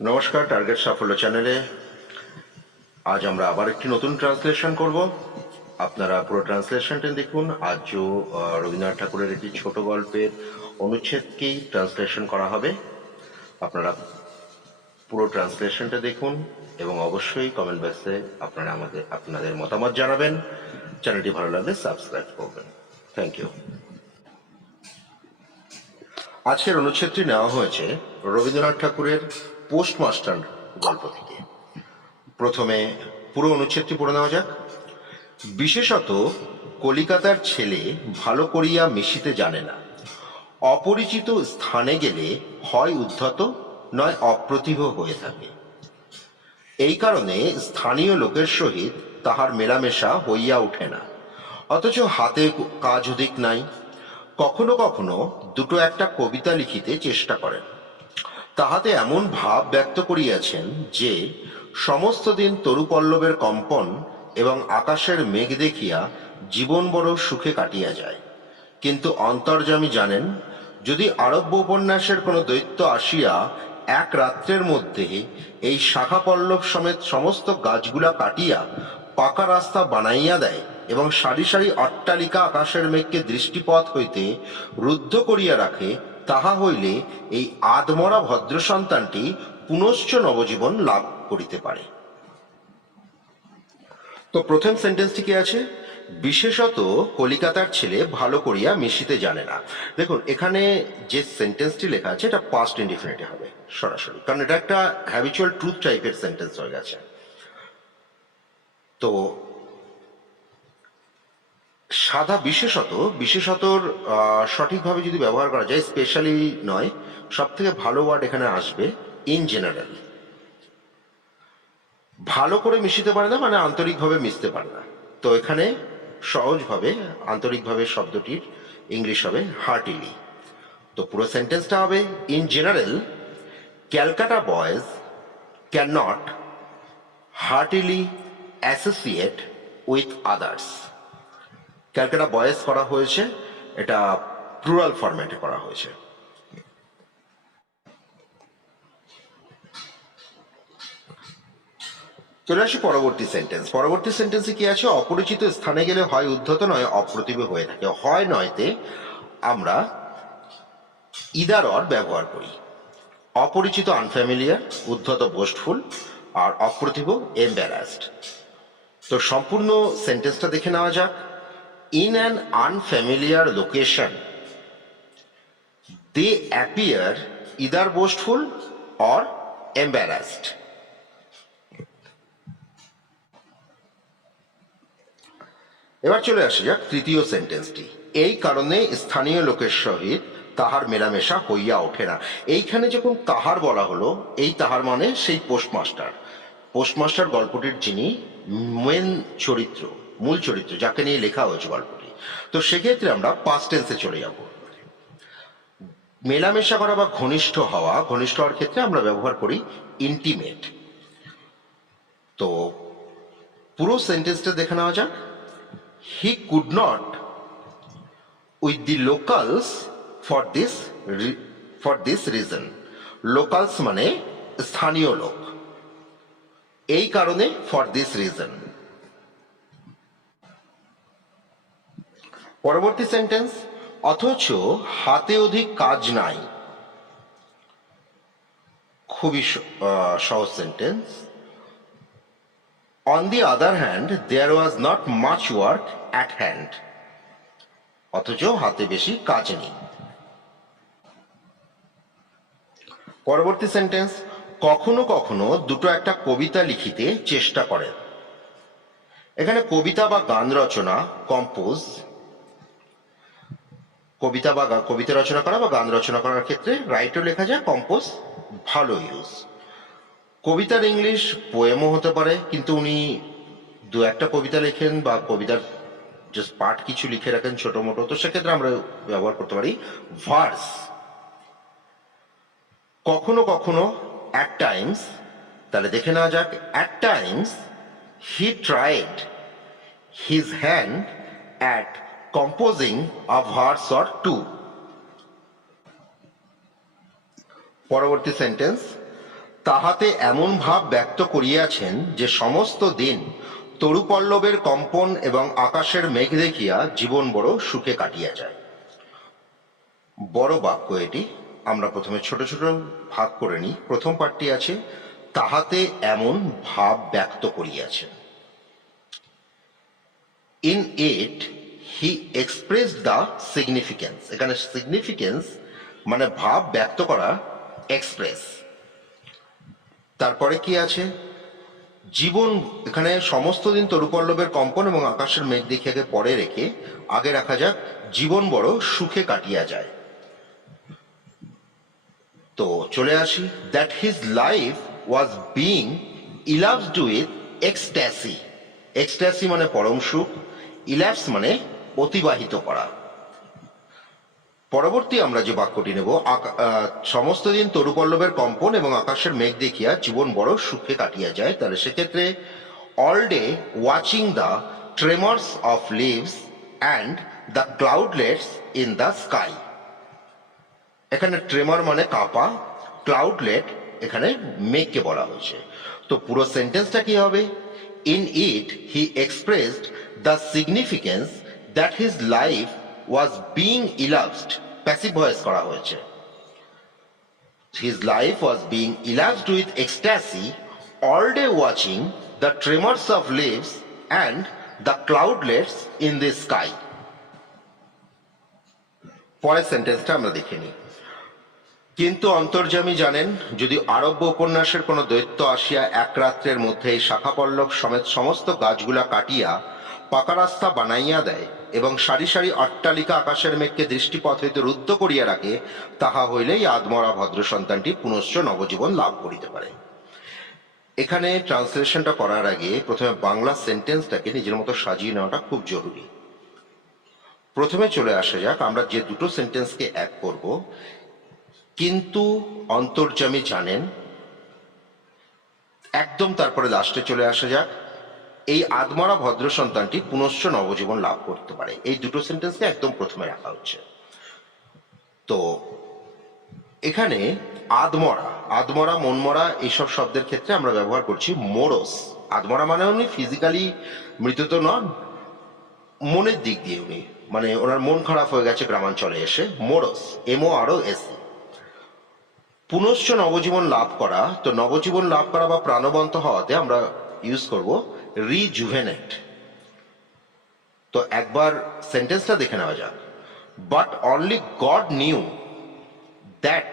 নমস্কার, টার্গেট সাফল্য চ্যানেলে আজ আমরা আবার একটি নতুন ট্রান্সলেশন করব। আপনারা পুরো ট্রান্সলেশনটা দেখুন। আজ রবীন্দ্রনাথ ঠাকুরের একটি ছোট গল্পের অনুচ্ছেদকেই ট্রান্সলেশন করা হবে। আপনারা পুরো ট্রান্সলেশনটা দেখুন এবং অবশ্যই কমেন্ট বক্সে আপনারা আপনাদের মতামত জানাবেন। চ্যানেলটি ভালো লাগলে সাবস্ক্রাইব করবেন। Thank you. আজকের অনুচ্ছেদটি নেওয়া হয়েছে রবীন্দ্রনাথ ঠাকুরের পোস্টমাস্টার গল্প থেকে। প্রথমে পুরো অনুচ্ছেদটি পড়ে নেওয়া যাক। বিশেষত কলিকাতার ছেলে ভালো করিয়া মিশিতে জানে না, অপরিচিত স্থানে গেলে হয় উদ্ধত নয় অপ্রতিভ হয়ে থাকে। এই কারণে স্থানীয় লোকের সহিত তাহার মেলামেশা হইয়া ওঠে না, অথচ হাতে কাজ অধিক নাই। কখনো কখনো দুটো একটা কবিতা লিখিতে চেষ্টা করেন। তাহাতে এমন ভাব ব্যক্ত করিয়াছেন যে সমস্ত দিন তরুপল্লবের কম্পন এবং আকাশের মেঘ দেখিয়া জীবন বড় সুখে কাটিয়া যায়। কিন্তু অন্তর্যামী জানেন, যদি আরব্য উপন্যাসের কোনো দৈত্য আসিয়া এক রাত্রের মধ্যে এই শাখা পল্লব সমেত সমস্ত গাছগুলা কাটিয়া পাকা রাস্তা বানাইয়া দেয় এবং সারি সারি অট্টালিকা আকাশের মেঘকে দৃষ্টিপথ হইতে রুদ্ধ করিয়া রাখে, তাহা হইলে এই আদমরা ভদ্র সন্তানটি পুনশ্চ নবজীবন লাভ করিতে পারে। তো প্রথম সেন্টেন্সটি কি আছে? বিশেষত কলিকাতার ছেলে ভালো করিয়া মিশিতে জানে না। দেখুন, এখানে যে সেন্টেন্সটি লেখা আছে এটা পাস্ট ইনডিফিনিটিভ হবে সরাসরি, কারণ এটা একটা হ্যাবিচুয়াল ট্রুথ টাইপের সেন্টেন্স হয়ে গেছে। তো সাদা বিশেষতর সঠিকভাবে যদি ব্যবহার করা যায়, স্পেশালি নয়, সব থেকে ভালো ওয়ার্ড এখানে আসবে ইন জেনারেল। ভালো করে মিশিতে পারে না মানে আন্তরিকভাবে মিশতে পারে না। তো এখানে সহজভাবে আন্তরিকভাবে শব্দটির ইংলিশ হবে হার্টিলি। তো পুরো সেন্টেন্সটা হবে, in general Calcutta boys can not heartily associate with others. Calcutta boys করা হয়েছে, এটা প্লুরাল ফরম্যাটে করা হয়েছে। চলে আসি পরবর্তী সেন্টেন্স। পরবর্তী সেন্টেন্সে কি আছে? অপরিচিত স্থানে গেলে হয় উদ্ধত নয় অপ্রতিভ হয়ে থাকে। হয় নয়তে আমরা ইদার অর ব্যবহার করি। অপরিচিত আনফ্যামিলিয়ার, উদ্ধত বোস্টফুল, আর অপ্রতিভ এম্বারাসড। তো সম্পূর্ণ সেন্টেন্সটা দেখে নেওয়া যাক। In an unfamiliar location they appear either boastful or embarrassed. এবার চলে আসা যাক তৃতীয় সেন্টেন্সটি। এই কারণে স্থানীয় লোকের সহিত তাহার মেলামেশা হইয়া ওঠে না। এইখানে যখন তাহার বলা হলো, এই তাহার মানে সেই পোস্টমাস্টার। পোস্টমাস্টার গল্পটির যিনি মেন চরিত্র, মূল চরিত্র, যাকে নিয়ে লেখা হয়েছে গল্পটি। তো সেক্ষেত্রে আমরা পাস্ট টেন্সে চলে যাব। মেলামেশা করা বা ঘনিষ্ঠ হওয়ার ক্ষেত্রে আমরা ব্যবহার করি ইন্টিমেট। তো পুরো সেন্টেন্সটা দেখে নেওয়া যাক। He could not with the locals for this reason. Locals মানে স্থানীয় লোক, এই কারণে for this reason। পরবর্তী সেন্টেন্স, অথচ হাতে অধিক কাজ নাই। খুবই সহজ sentence. On the other hand, there was not much work at hand. অথচ হাতে বেশি কাজ নেই। পরবর্তী সেন্টেন্স, কখনো কখনো দুটো একটা কবিতা লিখিতে চেষ্টা করেন। এখানে কবিতা বা গান রচনা, কম্পোজ, কবিতা রচনা করা বা গান রচনা করার ক্ষেত্রে রাইটও লেখা যায়, কম্পোজ ভালো ইউজ। কবিতার ইংলিশ পোয়েমও হতে পারে, কিন্তু উনি দু একটা কবিতা লেখেন বা কবিতার জাস্ট পার্ট কিছু লিখে রাখেন ছোট মোটো, তো সেক্ষেত্রে আমরা ব্যবহার করতে পারি ভার্স। কখনো কখনো অ্যাট টাইমস, তাহলে দেখে নেওয়া যাক। At times he tried his hand at composing a verse or two. পরবর্তী সেন্টেন্স, তাহাতে এমন ভাব ব্যক্ত করিয়াছেন যে সমস্ত দিন তরুপল্লবের কম্পন এবং আকাশের মেঘ দেখিয়া জীবন বড় সুখে কাটিয়া যায়। বড় বাক্য এটি, আমরা প্রথমে ছোট ছোট ভাগ করে নিই। প্রথম পাঠটি আছে তাহাতে এমন ভাব ব্যক্ত করিয়াছেন। In it he express the significance. এখানে সিগনিফিকেন্স মানে ভাব ব্যক্ত করা, এক্সপ্রেস। তারপরে কি আছে, জীবন, এখানে সমস্ত দিন তরুপল্লবের কম্পন এবং আকাশের মেঘ দেখিয়াকে পরে রেখে আগে রাখা যাক জীবন বড় সুখে কাটিয়া যায়। তো চলে আসি, that his life was being elevated with ecstasy. Ecstasy মানে পরম সুখ, ইলাভস মানে অতিবাহিত করা। পরবর্তী আমরা যে বাক্যটি নেব, সমস্ত দিন তরুপল্লবের কম্পন এবং আকাশের মেঘ দেখিয়া জীবন বড় সুখে কাটিয়া যায়। তাহলে সেক্ষেত্রে all day watching the tremors of leaves and the cloudlets in the sky. এখানে ট্রেমার মানে কাঁপা, ক্লাউডলেট এখানে মেঘকে বলা হয়েছে। তো পুরো সেন্টেন্সটা কি হবে, in it he expressed the significance that his life was being elapsed, passive voice করা হয়েছে। His life was being elapsed with ecstasy, all day watching the tremors of leaves and the cloudlets in the sky. পরের সেন্টেন্সটা আমরা দেখে নিই। কিন্তু অন্তর্যামী জানেন, যদি আরব্য উপন্যাসের কোন দৈত্য আসিয়া এক রাত্রের মধ্যে শাখা পল্লব সমেত সমস্ত গাছগুলা কাটিয়া পাকা রাস্তা বানাইয়া দেয় এবং সারি সারি অট্টালিকা আকাশের মেঘকে দৃষ্টিপথ হইতে রুদ্ধ করিয়া রাখে, তাহা হইলেই আদমরা ভদ্র সন্তানটি পুনশ্চ নবজীবন লাভ করিতে পারে। এখানে ট্রান্সলেশনটা করার আগে প্রথমে বাংলা সেন্টেন্সটাকে নিজের মতো সাজিয়ে নেওয়াটা খুব জরুরি। প্রথমে চলে আসা যাক, আমরা যে দুটো সেন্টেন্সকে এক করব, কিন্তু অন্তর্যামী জানেন, একদম তারপরে লাস্টে চলে আসা যাক, এই আদমরা ভদ্র সন্তানটি পুনশ্চ নবজীবন লাভ করতে পারে। এই দুটো সেন্টেন্সকে একদম প্রথমে রাখা হচ্ছে। তো এখানে আদমরা, আদমরা, মনমরা এইসব শব্দের ক্ষেত্রে আমরা ব্যবহার করছি মোরস। আদমরা মানে উনি ফিজিক্যালি মৃত তো নন, মনের দিক দিয়ে উনি, মানে ওনার মন খারাপ হয়ে গেছে গ্রামাঞ্চলে এসে, মোরস, MOROS। পুনশ্চ নবজীবন লাভ করা, তো নবজীবন লাভ করা বা প্রাণবন্ত হওয়াতে আমরা ইউজ করব রিজুভেনেট। তো একবার সেন্টেন্সটা দেখে নেওয়া যাক। But only God knew that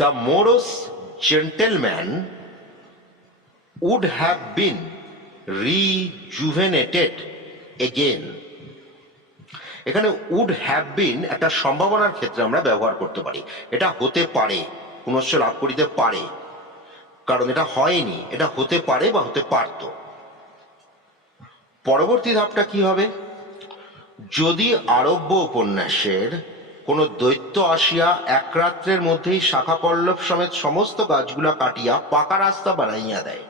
the Moor's gentleman would have been rejuvenated again. এখানে উড হ্যাভ বিন একটা সম্ভাবনার ক্ষেত্রে আমরা ব্যবহার করতে পারি, এটা হতে পারে, পুনশ্চ লাভ করিতে পারে, কারণ এটা হয়নি, এটা হতে পারে বা হতে পারত। পরবর্তী ধাপটা কি হবে, যদি আরব্য উপন্যাসের কোন দৈত্য আসিয়া এক রাত্রের মধ্যেই শাখা পল্লব সমেত সমস্ত গাছগুলা কাটিয়া পাকা রাস্তা বানাইয়া দেয়।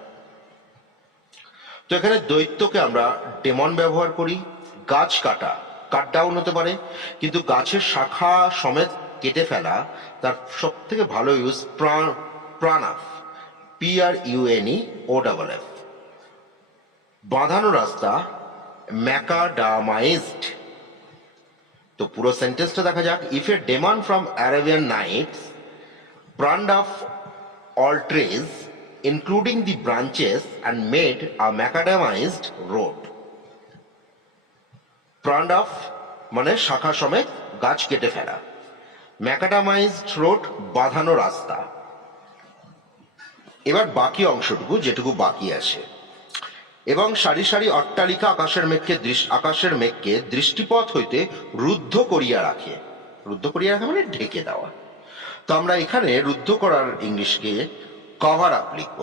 তো এখানে দৈত্যকে আমরা ডেমন ব্যবহার করি, গাছ কাটা, কাট ডাউন হতে পারে, কিন্তু গাছের শাখা সমেত কেটে ফেলা তার সব থেকে ভালো ইউজ প্রাণাফ, PRUNEOFF। বাঁধানো রাস্তা, ম্যাকাডামাইজড। তো পুরো সেন্টেন্সটা দেখা যাক। If a demon from Arabian nights pruned off all trees including the branches and made a macadamized road. pruned off মানে শাখা সমেত গাছ কেটে ফেলা, ম্যাকাডামাইজড রোড বাঁধানো রাস্তা। এবার বাকি অংশটুকু যেটুকু বাকি আছে, এবং সারি সারি অট্টালিকা আকাশের মেঘকে দৃষ্টিপথ হইতে রুদ্ধ করিয়া রাখে। রুদ্ধ করিয়া রাখা মানে ঢেকে দেওয়া। তো আমরা এখানে রুদ্ধ করার ইংলিশকে কভার আপ লিখব,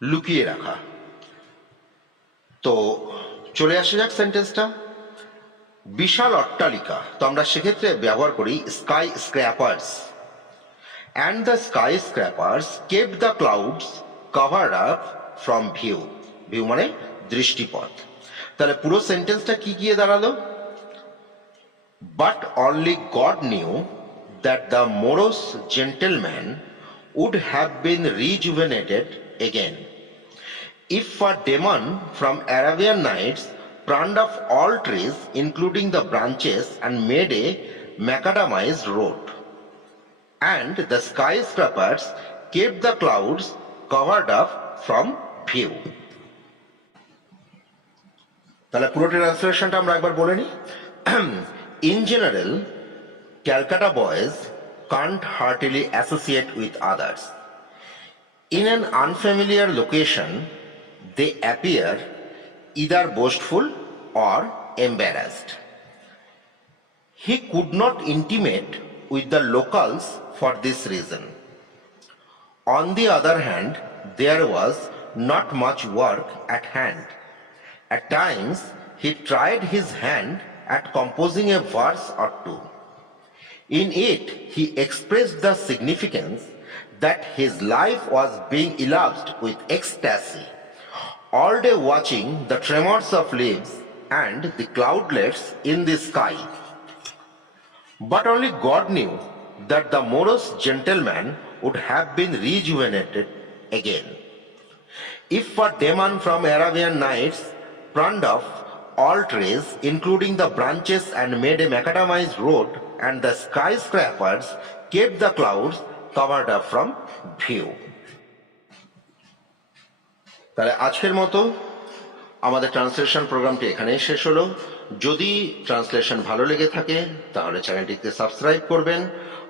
লুকিয়ে রাখা। তো চলে আসে যাক সেন্টেন্সটা। বিশাল অট্টালিকা, তো আমরা সেক্ষেত্রে ব্যবহার করি skyscrapers. And the skyscrapers kept the clouds covered up from view. View মানে দৃষ্টিপথ। তাহলে পুরো সেন্টেন্সটা কি গিয়ে দাঁড়ালো, but only God knew that the Moor's gentleman would have been rejuvenated again. If a demon from Arabian Nights pruned off all trees, including the branches, and made a macadamized road, and the skyscrapers kept the clouds covered up from view. তাহলে পুরো ট্রান্সলেশনটা আমরা একবার বলে নিই। In general, Calcutta boys can't heartily associate with others. In an unfamiliar location, they appear either boastful or embarrassed. He could not intimate with the locals for this reason. On the other hand, there was not much work at hand. At times, he tried his hand at composing a verse or two. In it, he expressed the significance that his life was being elapsed with ecstasy, all day watching the tremors of leaves and the cloudlets in the sky. But only God knew that the morose gentleman would have been rejuvenated again. If a demon from Arabian Nights pruned off all trees, including the branches, and made a macadamized road, and the skyscrapers kept the clouds covered up from view. তাহলে আজকের মতো আমাদের translation প্রোগ্রামটি এখানেই শেষ হলো। যদি translation ভালো লেগে থাকে তাহলে চ্যানেলটিকে সাবস্ক্রাইব করবেন,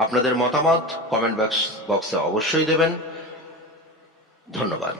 আপনাদের মতামত কমেন্ট বক্সে অবশ্যই দেবেন। ধন্যবাদ।